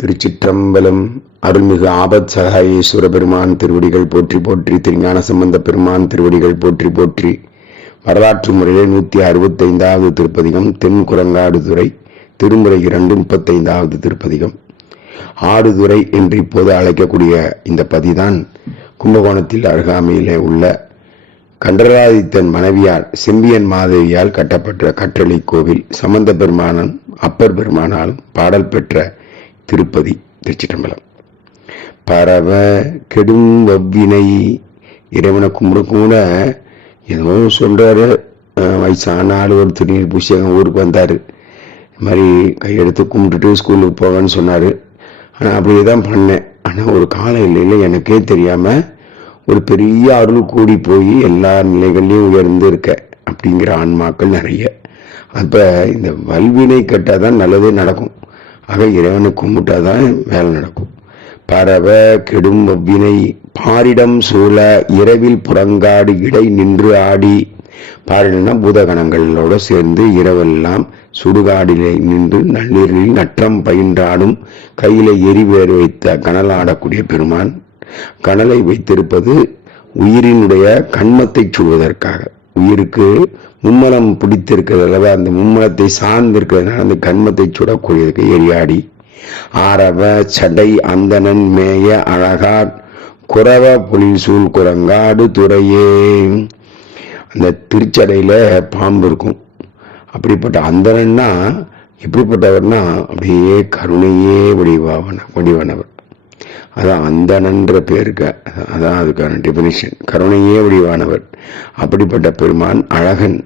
திருச்சிற்றம்பலம் அருள்மிகு ஆபத் சகாயேஸ்வர பெருமான் திருவடிகள் போற்றி போற்றி திருஞான சம்பந்த பெருமான் திருவடிகள் போற்றி போற்றி வரலாற்று முறையில் நூற்றி அறுபத்தைந்தாவது திருப்பதிகம் தென் குரங்காடுதுறை திருமுறை இரண்டு முப்பத்தைந்தாவது திருப்பதிகம். ஆடுதுறை என்று இப்போது அழைக்கக்கூடிய இந்த பதிதான் கும்பகோணத்தில் அருகாமையிலே உள்ள கண்டராதித்தன் மனைவியார் செம்பியன் மாதேவியால் கட்டப்பட்ட கற்றளி கோவில் சம்பந்த பெருமானம் அப்பர் பெருமானாலும் பாடல் பெற்ற திருப்பதி திருச்சிற்றம்பலம். பரவ கெடும் வவ்வினை இறைவனை கும்பிட கூட ஏதோ சொல்கிறாரு வயசான ஆள் ஒரு திருநீர் பூசியகம் ஊருக்கு வந்தார். இது மாதிரி கையெடுத்து கும்பிட்டுட்டு ஸ்கூலுக்கு போவேன்னு சொன்னார். ஆனால் அப்படியே தான் பண்ணேன். ஆனால் ஒரு காலையில் எனக்கே தெரியாமல் ஒரு பெரிய அருள் கூடி போய் எல்லா நிலைகள்லையும் உயர்ந்து இருக்க அப்படிங்கிற ஆன்மாக்கள் நிறைய. அப்போ இந்த வல்வினை கட்டாதான் தான் நல்லதே நடக்கும். ஆக இறைவனை கும்பிட்டாதான் வேலை நடக்கும். பரவ கெடும் வினை பாரிடம் சூழ இரவில் புறங்காடு இடை நின்று ஆடி. பாரிடம்னா பூதகணங்களோட சேர்ந்து இரவெல்லாம் சுடுகாடிலே நின்று நன்னீரில் நற்றம் பயின்றாடும். கையில எரிவேறு வைத்த கனல் ஆடக்கூடிய பெருமான். கனலை வைத்திருப்பது உயிரினுடைய கண்மத்தை சுடுவதற்காக. உயிருக்கு மும்மலம் பிடித்திருக்கிறது அல்லவா? அந்த மும்மலத்தை சார்ந்திருக்கிறதுனால அந்த கண்மத்தை சுடக்கூடியதுக்கு எரியாடி. ஆரவ சடை அந்தணன் மேய அழகார் குறவ புலில் சூழ் குரங்காடு துறையே. அந்த திருச்சடையில் பாம்பு இருக்கும். அப்படிப்பட்ட அந்தணன்னா எப்படிப்பட்டவர்னா அப்படியே கருணையே வடிவாவன வடிவானவர். அதான் அந்தணன்ற பேருக்க அதான் அதுக்கான டெபினிஷன் கருணையே வடிவானவர். அப்படிப்பட்ட பெருமான் அழகன்.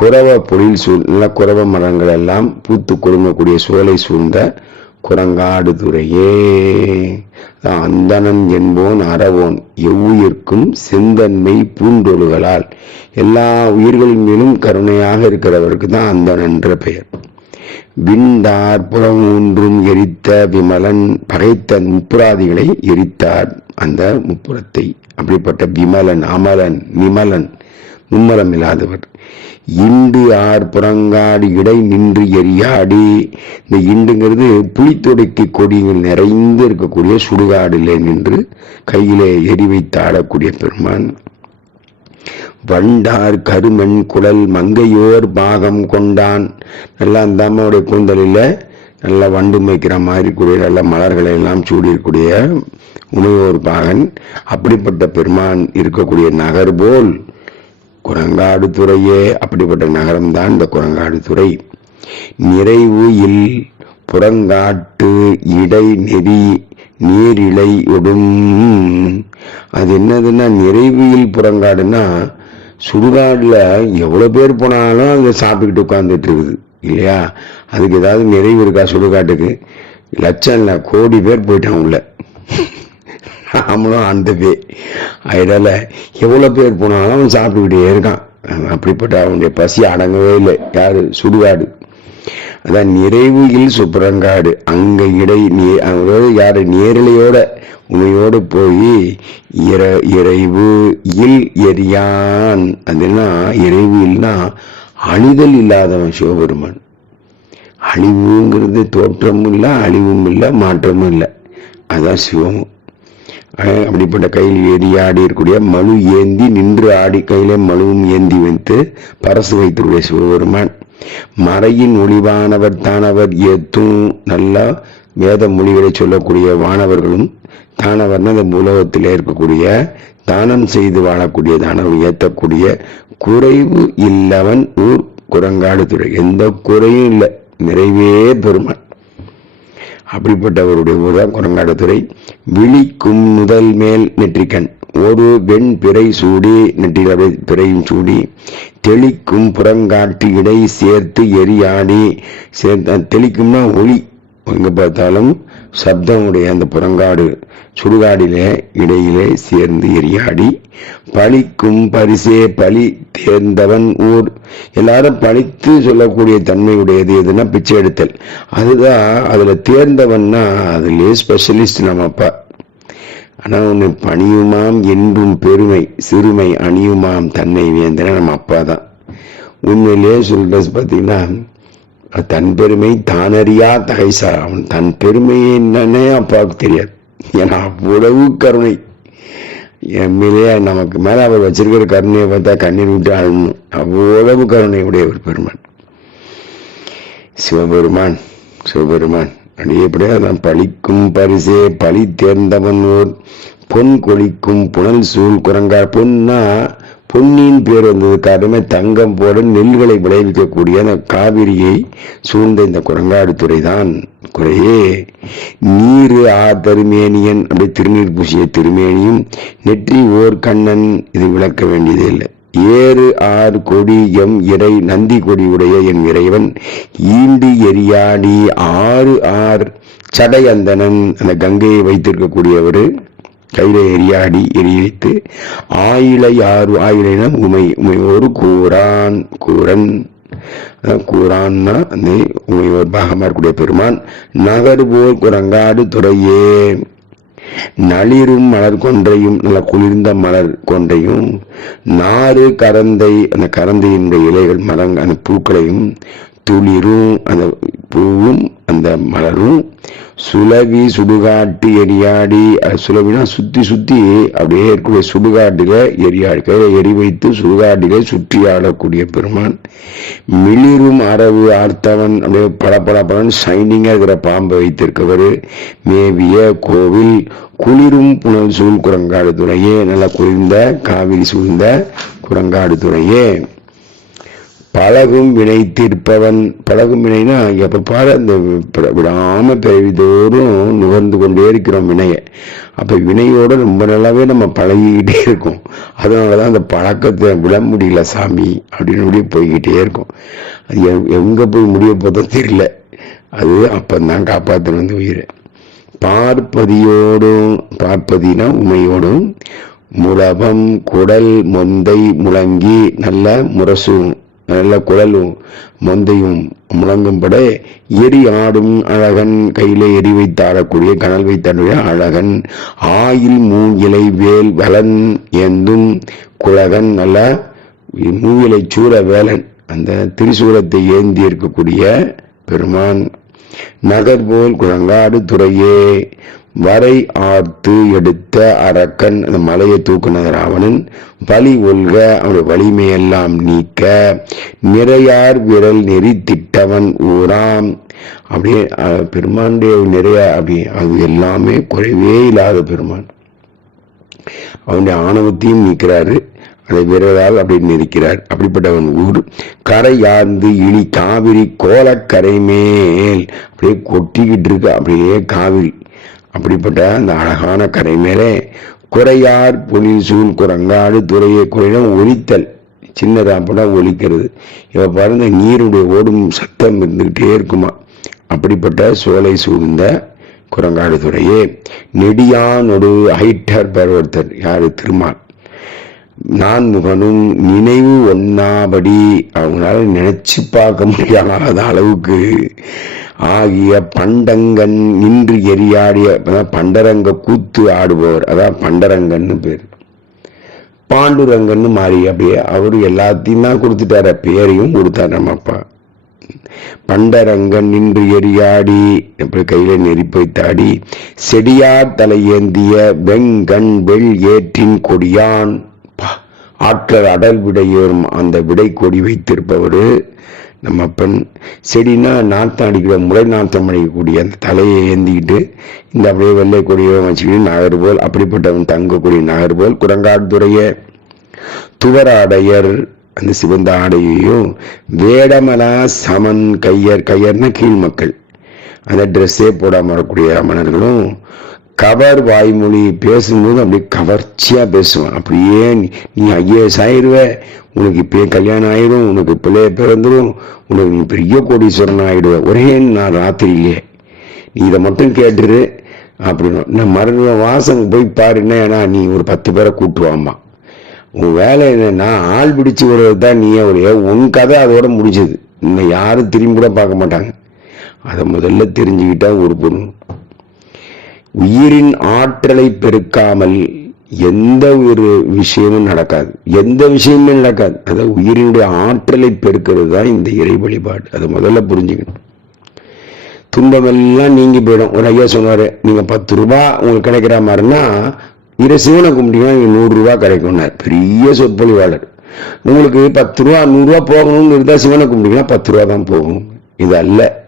குறவ பொழில் சூழ் குறவ மரங்கள் எல்லாம் பூத்து கொடுங்கக்கூடிய சூழலை சூழ்ந்த குரங்காடு துறையே. அந்தனன் அந்தணன் என்போன் அறவோன். எவ்வுயிர்க்கும் செந்தன்மை பூண்டொழுகளால் எல்லா உயிர்களின் மேலும் கருணையாக இருக்கிறவருக்கு தான் அந்தணன் என்ற பெயர். விண்டார் புறம் ஒன்றும் எரித்த விமலன் பகைத்த முப்புராதிகளை எரித்தார். அந்த முப்புறத்தை அப்படிப்பட்ட விமலன் அமலன் நிமலன் மும்மலம் இல்லாதவர். இண்டு ஆர் புறங்காடு இடை நின்று எரியாடி. இந்த இண்டுங்கிறது புலித்தொடைக்கு கொடிகள் நிறைந்து இருக்கக்கூடிய சுடுகாடிலே நின்று கையிலே எரி வைத்து ஆடக்கூடிய பெருமான். வண்டார் கருமண் குழல் மங்கையோர் பாகம் கொண்டான். நல்லா அந்த அம்மாவுடைய கூந்தலில் நல்லா வண்டு மேய்க்கிற மாதிரி கூடிய நல்ல மலர்களை எல்லாம் சூடியிருக்கூடிய உணவோர் பாகன் அப்படிப்பட்ட பெருமான் இருக்கக்கூடிய நகர் போல் குரங்காடு துறையே அப்படிப்பட்ட நகரம்தான் இந்த குரங்காடு துறை. நிறைவு இல் புறங்காட்டு இடை நெறி நீரிழை ஒடும் அது என்னதுன்னா நிறைவியல் புறங்காடுன்னா சுடுகாடுல எவ்வளவு பேர் போனாலும் அங்க சாப்பிட்டுக்கிட்டு உட்கார்ந்துட்டு இருக்குது இல்லையா? அதுக்கு ஏதாவது நிறைவு இருக்கா சுடுகாட்டுக்கு? லட்சம் இல்ல கோடி பேர் போயிட்டான் உள்ள. நாமளும் அந்த பே அதனால எவ்வளவு பேர் போனாலும் அவன் சாப்பிட்டுக்கிட்டே இருக்கான். அப்படிப்பட்ட அவனுடைய பசி அடங்கவே இல்லை. யாரு? சுடுகாடு. அதான் நிறைவுயில் சுப்பரங்காடு அங்க இடை நீ அதாவது யாரு நேரலையோட உமையோடு போய் இற இறைவு இல் எரியான். அதுனா இறைவு இல்லைன்னா அழிதல் இல்லாதவன் சிவபெருமான். அழிவுங்கிறது தோற்றமும் இல்லை அழிவும் இல்லை மாற்றமும் இல்லை அதான் சிவமும் அப்படிப்பட்ட கையில் ஏறி ஆடி இருக்கக்கூடிய மழு ஏந்தி நின்று ஆடி கையிலே மழுவும் ஏந்தி வைத்து பரசு வைத்துடைய சிவபெருமான். மறையின் ஒளிவானவர் தானவர் ஏத்தும் நல்லா வேத மொழிகளை சொல்லக்கூடிய வானவர்களும் தானவர்னு இந்த உலகத்தில் இருக்கக்கூடிய தானம் செய்து வாழக்கூடிய தானவர் ஏற்றக்கூடிய குறைவு இல்லவன் ஊர் குரங்காடு துறை. எந்த குறையும் இல்லை. நிறைவே பெருமான் அப்படிப்பட்டவருடைய ஊர்தான் குரங்காடுதுறை விழிக்கும் முதல் மேல் நெற்றிக்கண். ஒரு வெண் பிறை சூடி நெற்றில பிறையும் சூடி தெளிக்கும் புறங்காட்டு இடை சேர்த்து எரியாடி சேர்த்து தெளிக்கும்னா ஒளி. எங்கே பார்த்தாலும் சப்தமுடைய அந்த புறங்காடு சுடுகாடிலே இடையிலே சேர்ந்து எரியாடி பழிக்கும் பரிசே பழி தேர்ந்தவன் ஊர். எல்லாரும் பழித்து சொல்லக்கூடிய தன்மையுடையது எதுனா பிச்சை எடுத்தல். அதுதான் அதில் தேர்ந்தவன்னா அதுலேயே ஸ்பெஷலிஸ்ட் நம்ம அப்பா. ஆனால் ஒண்ணு பணியுமாம் என்பும் பெருமை சிறுமை அணியுமாம் தன்னை வேந்தன நம்ம அப்பா தான் உண்மையிலேயே சொல்றது பார்த்தீங்கன்னா தன் பெருமை தானறியா தகைசா அவன் தன் பெருமை என்னன்னே அப்பாவுக்கு தெரியாது. ஏன்னா அவ்வளவு கருணை. எம்மிலேயே நமக்கு மேலே அவர் வச்சிருக்கிற கருணையை பார்த்தா கண்ணீர் விட்டு அழணும் அவ்வளவு கருணை ஒரு பெருமான். சிவபெருமான் சிவபெருமான். அடியப்படியே அதான் பழிக்கும் பரிசே பழி தேர்ந்தவன் ஓர் பொன் கொழிக்கும் புனல் சூழ் குரங்கார். பொன்னா பொன்னின் பேர் வந்தது காரணமே தங்கம் போல நெல்களை விளைவிக்கக்கூடிய அந்த காவிரியை சூழ்ந்த இந்த குரங்காடு துறை தான் குறையே நீரு ஆ தருமேனியன் அப்படி திருநீர் பூசிய திருமேனியும் நெற்றி ஓர் கண்ணன் இது விளக்க வேண்டியதே இல்லை ஏறு ஆர் கொடி எம் இறை நந்தி கொடி உடைய என் இறைவன். ஈண்டு எரியாடி ஆறு ஆர் சடையந்தனன் அந்த கங்கையை வைத்திருக்கக்கூடியவர். கையில எரியாடி எரி வைத்து ஆயிலை ஆறு ஆயிலைனா உமை உமையோரு கூறான் கூரன் கூறான்னா அந்த உமையோர் பாகமா இருக்கக்கூடிய பெருமான். நகர்வோர் குரங்காடு துறையே. நளிரும் மலர் கொன்றையும் நல்ல குளிர்ந்த மலர் கொன்றையும் நாறு கரந்தை அந்த கரந்தையினுடைய இலைகள் மரங்கள் அந்த பூக்களையும் துளிரும் அந்த பூவும் அந்த மலரும் சுலவி சுடுகாட்டு எரியாடி சுலவினா சுத்தி சுத்தி அப்படியே இருக்கக்கூடிய சுடுகாட்டில எரியாடு எரி வைத்து சுடுகாட்டில சுற்றி ஆடக்கூடிய பெருமான். மிளிரும் அரவு ஆர்த்தவன் அப்படியே பளபளப்பளன் சைனிங்காக இருக்கிற பாம்பை வைத்திருக்கவர். மேவிய கோவில் குளிரும் புனல் சூழ் குரங்காடு துறையே நல்ல குளிர்ந்த காவிரி சூழ்ந்த குரங்காடு துறையே. பழகும் வினை தீர்ப்பவன் பழகும் வினைனா எப்போ பாரு அந்த விடாமல் பிறவிதோறும் நுகர்ந்து கொண்டே இருக்கிறோம் வினையை. அப்போ வினையோடு ரொம்ப நல்லாவே நம்ம பழகிக்கிட்டே இருக்கோம். அதனாலதான் அந்த பழக்கத்தை விட முடியல சாமி அப்படின்னு அப்படியே போய்கிட்டே இருக்கும். அது எங்கே போய் முடிய போதோ தெரியல. அது அப்பந்தான் காப்பாற்றணும் வந்து உயிரை. பார்ப்பதியோடும் பார்ப்பதினா உமையோடும் முழவம் குடல் மொந்தை முழங்கி நல்ல முரசும். நல்ல குழலும் மொந்தையும் முழங்கும்பட எரி ஆடும் அழகன் கையிலே எரி வைத்து ஆடக்கூடிய கனல் வைத்தாடுடைய அழகன். ஆயில் மூங்கிலை வேல் வலன் ஏந்தும் குழகன் நல்ல மூங்கிலை சூழ வேலன். அந்த திரிசூலத்தை ஏந்தி இருக்கக்கூடிய பெருமான். நகர்போல் குழங்காடு துறையே. வரை ஆர்த்து எடுத்த அரக்கன் அந்த மலையை தூக்குன ராவணன் பலி ஒல்க அவனுடைய வலிமையெல்லாம் நீக்க நிறையார் விரல் நெறி திட்டவன் ஊராம். அப்படியே பெருமானுடைய நிறைய அப்படி அது எல்லாமே குறைவே இல்லாத பெருமான். அவனுடைய ஆணவத்தையும் நீக்கிறாரு. அதை விரலால் அப்படி நிற்கிறார் அப்படிப்பட்டவன் ஊர். கரை யார்ந்து இனி காவிரி கோலக்கரை மேல் அப்படியே கொட்டிக்கிட்டு இருக்கு. அப்படியே காவிரி. அப்படிப்பட்ட அந்த அழகான கரை மேலே குறையார் புலி சூழ் குரங்காடு துறையை குறையிடம் ஒலித்தல். சின்னதாக போட ஒலிக்கிறது. இவை பாருங்க நீருடைய ஓடும் சத்தம் இருந்துக்கிட்டே இருக்குமா? அப்படிப்பட்ட சோலை சூழ்ந்த குரங்காடு துறையே நெடியானொடு ஹைட்டர் பர்வத்தர் யாரு? திருமால். நான் முகனும் நினைவு ஒன்னாபடி அவங்களால நினைச்சு பார்க்க முடியாத அளவுக்கு ஆகிய பண்டங்கன் நின்று எரியாடிய பண்டரங்க கூத்து ஆடுபவர். அதான் பண்டரங்கன்னு பேர். பாண்டுரங்கன்னு மாறி அப்படியே அவரு எல்லாத்தையும் தான் கொடுத்துட்டார. பேரையும் கொடுத்தார் நம்ம அப்பா. பண்டரங்கன் நின்று எரியாடி எப்படி கையில நெருப்பை தாடி செடியார் தலை ஏந்திய வெங்கண் வெள் ஏற்றின் கொடியான் ஆற்றல் அடல் விடையேறும் அந்த விடை கொடி வைத்திருப்பவர் நம்ம அப்பன் செடினா நாற்றம் அடிக்கிற முளை நாத்தம் அடிக்கக்கூடிய. அந்த தலையை ஏந்திக்கிட்டு இந்த அப்படியே வெள்ளை கொடியை வச்சுக்கிட்டு நகர்போல் அப்படிப்பட்டவன் தங்கக்கூடிய நகர்போல் போல் துவர துவராடையர் அந்த சிவந்த ஆடையையும் வேடமலா சமன் கையர் கையர்னா கீழ் மக்கள். அந்த ட்ரெஸ்ஸே போடாமல் வரக்கூடிய அமணர்களும் கவர் வாய்மொழி பேசும்போது அப்படியே கவர்ச்சியாக பேசுவான். அப்படியே நீ- ஐஏஎஸ் ஆயிருவ உனக்கு இப்பயே கல்யாணம் ஆயிடும் உனக்கு பிள்ளைய பிறந்துடும் உனக்கு நீ பெரிய கோடீஸ்வரன் ஆகிடுவேன் ஒரே நான் ராத்திரியிலே. நீ இதை மட்டும் கேட்டுரு அப்படின்னு நான் மறுநாள் வாசம் போய் பாருன்னா ஏன்னா நீ ஒரு பத்து பேரை கூட்டுவாம்மா. உன் வேலை என்னன்னா ஆள் பிடிச்சி விடுறது தான் நீயே ஒழிய உன் கதை அதோட முடிஞ்சது. இன்னும் யாரும் திரும்பி கூட பார்க்க மாட்டாங்க. அதை முதல்ல தெரிஞ்சுக்கிட்டா ஒரு பொருள் உயிரின் ஆற்றலை பெருக்காமல் எந்த ஒரு விஷயமும் நடக்காது. எந்த விஷயமுமே நடக்காது. அதாவது உயிரினுடைய ஆற்றலை பெருக்கிறது தான் இந்த இறை வழிபாடு. அதை முதல்ல புரிஞ்சுக்கணும். துன்பமெல்லாம் நீங்கி போயிடும். ஒரு ஐயா சொன்னார் நீங்கள் பத்து ரூபா உங்களுக்கு கிடைக்கிற மாதிரினா இரு சிவனை கும்பிட்டீங்கன்னா நீங்கள் நூறுரூவா கிடைக்கும்னார். பெரிய சொற்பொழிவாளர். உங்களுக்கு பத்து ரூபா நூறுரூவா போகணும்னு இருந்தால் சிவனை கும்பிட்டீங்கன்னா பத்து ரூபா தான் போகும். இது அல்ல.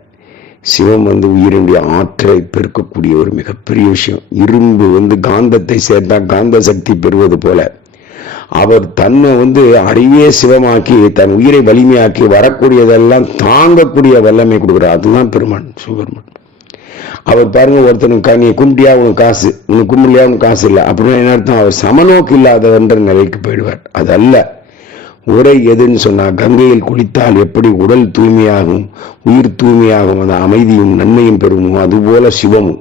சிவம் வந்து உயிரினுடைய ஆற்றலை பெருக்கக்கூடிய ஒரு மிகப்பெரிய விஷயம். இரும்பு வந்து காந்தத்தை சேர்த்தா காந்த சக்தி பெறுவது போல. அவர் தன்னை வந்து அறிவே சிவமாக்கி தன் உயிரை வலிமையாக்கி வரக்கூடியதெல்லாம் தாங்கக்கூடிய வல்லமை கொடுக்குறார். அதுதான் பெருமான் சிவபெருமான். அவர் பாருங்க ஒருத்தனுக்கு நீ கும்பிட்டியா உனக்கு காசு. உனக்கு கும்பிடலையா உனக்கு காசு இல்லை. அப்படின்னா என்ன அர்த்தம்? அவர் சமநோக்கு இல்லாதவன்ற நிலைக்கு போயிடுவார். அது அல்ல. உரை எதுன்னு சொன்னால் கங்கையில் குளித்தால் எப்படி உடல் தூய்மையாகும் உயிர் தூய்மையாகும் அந்த அமைதியும் நன்மையும் பெறுமோ? அதுபோல சிவமும்.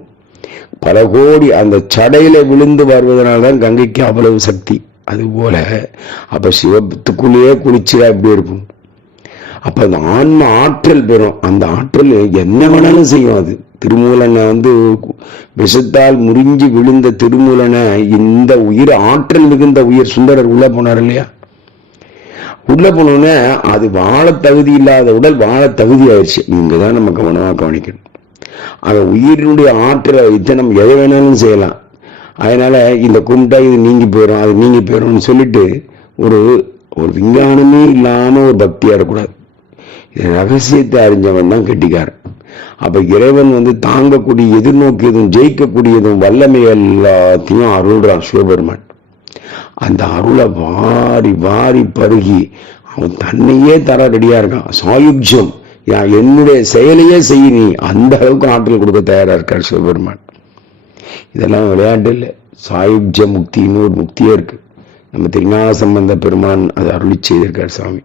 பல கோடி அந்த சடையில விழுந்து வருவதனால்தான் கங்கைக்கு அவ்வளவு சக்தி. அதுபோல அப்போ சிவத்துக்குள்ளேயே குளிச்சா எப்படி இருக்கும்? அப்போ அந்த ஆன்ம ஆற்றல் பெறும். அந்த ஆற்றல் என்ன வேணாலும் செய்யும் அது. திருமூலனை வந்து விஷத்தால் முறிஞ்சு விழுந்த திருமூலனை இந்த உயிர் ஆற்றல் மிகுந்த உயிர் சுந்தரர் உள்ளே போனார் இல்லையா? உள்ள போனோடனே அது வாழ தகுதி இல்லாத உடல் வாழ தகுதி ஆயிடுச்சு. இங்கே தான் நம்ம கவனமாக கவனிக்கணும். அந்த உயிரினுடைய ஆற்றலை வைத்து நம்ம எதை வேணாலும் செய்யலாம். அதனால இந்த கும்பிட்டா இது நீங்கி போயிடும் அது நீங்கி போயிடும்னு சொல்லிட்டு ஒரு ஒரு விஞ்ஞானமே இல்லாமல் ஒரு பக்தியாக இருக்கக்கூடாது. இது ரகசியத்தை அறிஞ்சவன் தான் கெட்டிக்காரன். அப்போ இறைவன் வந்து தாங்கக்கூடிய எதிர்நோக்கியதும் ஜெயிக்கக்கூடியதும் வல்லமை எல்லாத்தையும் அருள்றான் சிவபெருமான். அந்த அருளை வாரி வாரி பருகி அவன் தன்னையே தர ரெடியா இருக்கான். சாயுஜ்யம். என்னுடைய செயலையே செய்ய நீ. அந்த அளவுக்கு ஆற்றல் கொடுக்க தயாரா இருக்கார் சிவபெருமான். இதெல்லாம் விளையாட்டு இல்லை. சாயுஜ்ய முக்தின்னு ஒரு முக்தியே இருக்கு. நம்ம திருஞான சம்பந்த பெருமான் அதை அருளி செய்திருக்கார் சாமி.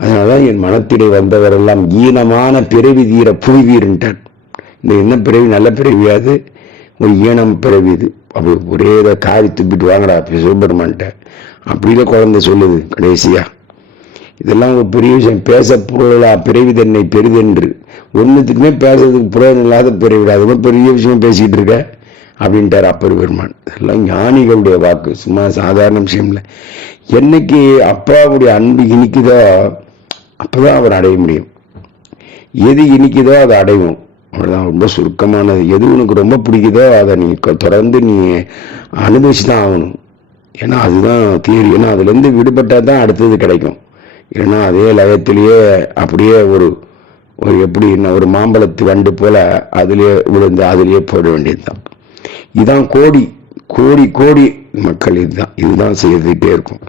அதனாலதான் என் மனத்திலே வந்தவரெல்லாம் ஈனமான பிறவி தீர புவிவீர்ன்ட்டார் இந்த என்ன பிறவி? நல்ல பிறவியாது? ஒரு ஈனம் பிறவி இது. அப்படி ஒரே இதை காரி துப்பிட்டு வாங்கடா சிவபெருமான்ட்ட அப்படிலாம் குழந்தை சொல்லுது கடைசியா. இதெல்லாம் ஒரு பெரிய விஷயம். பேச பொருளா பிறவி தன்னை பெரிதென்று ஒன்றுத்துக்குமே பேசுறதுக்கு புரோஜனம் இல்லாத பிறவிடா. அதுவும் பெரிய விஷயம் பேசிக்கிட்டு இருக்க? அப்படின்ட்டார் அப்பர் பெருமான் இதெல்லாம் ஞானிகளுடைய வாக்கு. சும்மா சாதாரண விஷயம் இல்லை. என்னைக்கு அப்பாவுடைய அன்பு இனிக்குதோ அப்பதான் அவர் அடைய முடியும். எது இனிக்குதோ அதை அடைவோம். அவ்வளோதான் ரொம்ப சுருக்கமானது. எது உனக்கு ரொம்ப பிடிக்குதோ அதை நீ தொடர்ந்து நீ அனுபவிச்சு தான் ஆகணும். ஏன்னா அதுதான் தியரி ஏன்னா அதுலேருந்து விடுபட்டால் தான் அடுத்தது கிடைக்கும். ஏன்னா அதே லயத்திலேயே அப்படியே ஒரு ஒரு எப்படி என்ன ஒரு மாம்பழத்து வண்டு போல் அதிலே விழுந்து அதிலேயே போட வேண்டியதுதான். இதுதான் கோடி. கோடி கோடி மக்கள் இதுதான். இதுதான் செய்துகிட்டே இருக்கும்.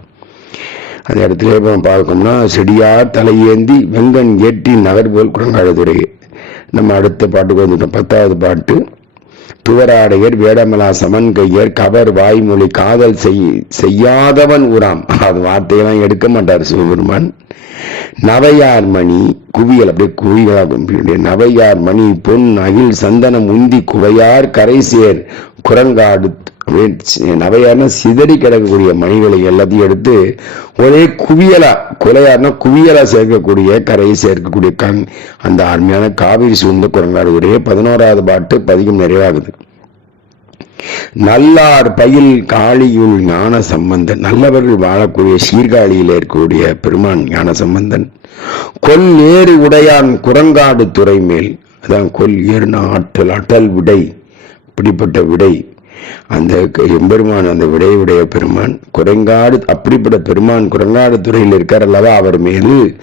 அந்த இடத்துல இப்போ பார்க்கணும்னா செடியார் தலையேந்தி வெங்கன் ஏற்றி நகர்போல் குரங்காடுதுறை. நம்ம அடுத்த பாட்டுக்கு வந்துட்டோம். பத்தாவது பாட்டு. துவராடையர் வேடமலா சமன் கையர் கவர் வாய்மொழி காதல் செய் செய்யாதவன் உராம். அது வார்த்தையெல்லாம் எடுக்க மாட்டார் சிவபெருமான். நவையார் மணி குவியல் அப்படியே குவியலா கும்பியுடைய நவையார் மணி பொன் அகில் சந்தனம் உந்தி குவையார் கரைசேர் குரங்காடு நவையான சிதறி கிடக்கக்கூடிய மணிகளை எல்லாத்தையும் எடுத்து ஒரே குவியலா கொலையார்னா குவியலா சேர்க்கக்கூடிய கரையை சேர்க்கக்கூடிய கண் அந்த அருமையான காவிரி சூழ்ந்த குரங்காடு. ஒரே பதினோராவது பாட்டு பதிகம் நிறைவாகுது. நல்லார் பயில் காளியுள் ஞான சம்பந்தன். நல்லவர்கள் வாழக்கூடிய சீர்காழியில் இருக்கக்கூடிய பெருமான் ஞான சம்பந்தன். கொல் ஏறு உடையான் குரங்காடு துறை மேல். அதான் கொல் ஏறுனா ஆற்றல் அட்டல் விடை இப்படிப்பட்ட விடை. அந்த க- எம்பெருமான் அந்த விடையுடைய பெருமான் குரங்காடு அப்படிப்பட்ட பெருமான் குரங்காடு துறையில் இருக்கார் அல்லவா? அவர் மீது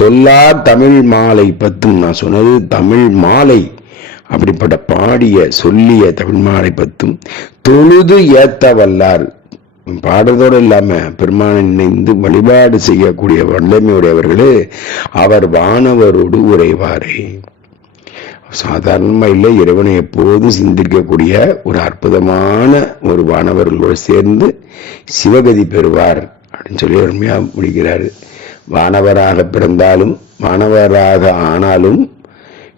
சொல்லா தமிழ் மாலை பத்தும். நான் சொன்னது தமிழ் மாலை. அப்படிப்பட்ட பாடிய சொல்லிய தமிழ் மாலை பத்தும். தொழுது ஏத்த வல்லார். பாடுறதோடு இல்லாம பெருமானை நினைந்து வழிபாடு செய்யக்கூடிய வல்லமையுடையவர்களே அவர் வானவரோடு உரைவாரே சாதாரணமாக இல்லை இறைவனை எப்போதும் சிந்திக்கக்கூடிய ஒரு அற்புதமான ஒரு வானவர்களோடு சேர்ந்து சிவகதி பெறுவார் அப்படின்னு சொல்லி அருமையாக முடிக்கிறார். வானவராக பிறந்தாலும் வானவராக ஆனாலும்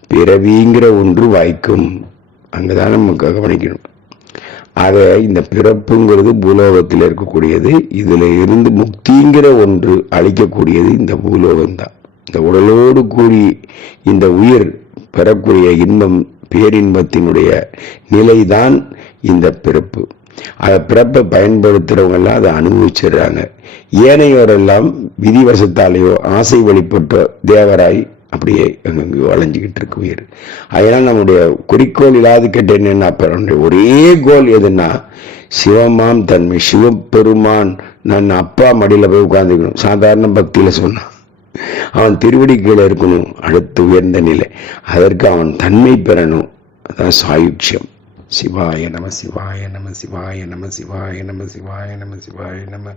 பிறவிங்கிற ஒன்று வாய்க்கும். அங்கதான் நம்ம கவனிக்கணும். ஆக இந்த பிறப்புங்கிறது பூலோகத்தில் இருக்கக்கூடியது இதில் இருந்து முக்திங்கிற ஒன்று அளிக்கக்கூடியது இந்த பூலோகம் தான் இந்த உடலோடு கூடி இந்த உயிர் பெறக்கூடிய இன்பம் பேரின்பத்தினுடைய நிலைதான் இந்த பிறப்பு. அதை பிறப்பை பயன்படுத்துகிறவங்கெல்லாம் அதை அனுபவிச்சிடுறாங்க. ஏனையோரெல்லாம் விதிவசத்தாலேயோ ஆசை வழிபட்டோ தேவராய் அப்படியே அங்கங்கே வளைஞ்சிக்கிட்டு இருக்கு உயிர் அதனால் நம்முடைய குறிக்கோள் இல்லாது கேட்ட என்னன்னா அப்ப ஒரே கோல் எதுன்னா சிவமாம் தன்மை சிவபெருமான் நான் அப்பா மடியில் போய் உட்காந்துக்கணும் சாதாரண பக்தியில் சொன்னான் அவன் திருவடி கீழே இருக்கணும் அடுத்து உயர்ந்த நிலை. அதற்கு அவன் தன்மை பெறணும். அதான் சாயுட்சியம் சிவாய நம சிவாய நம சிவாய நம சிவாய நம சிவாய நம சிவாய நம.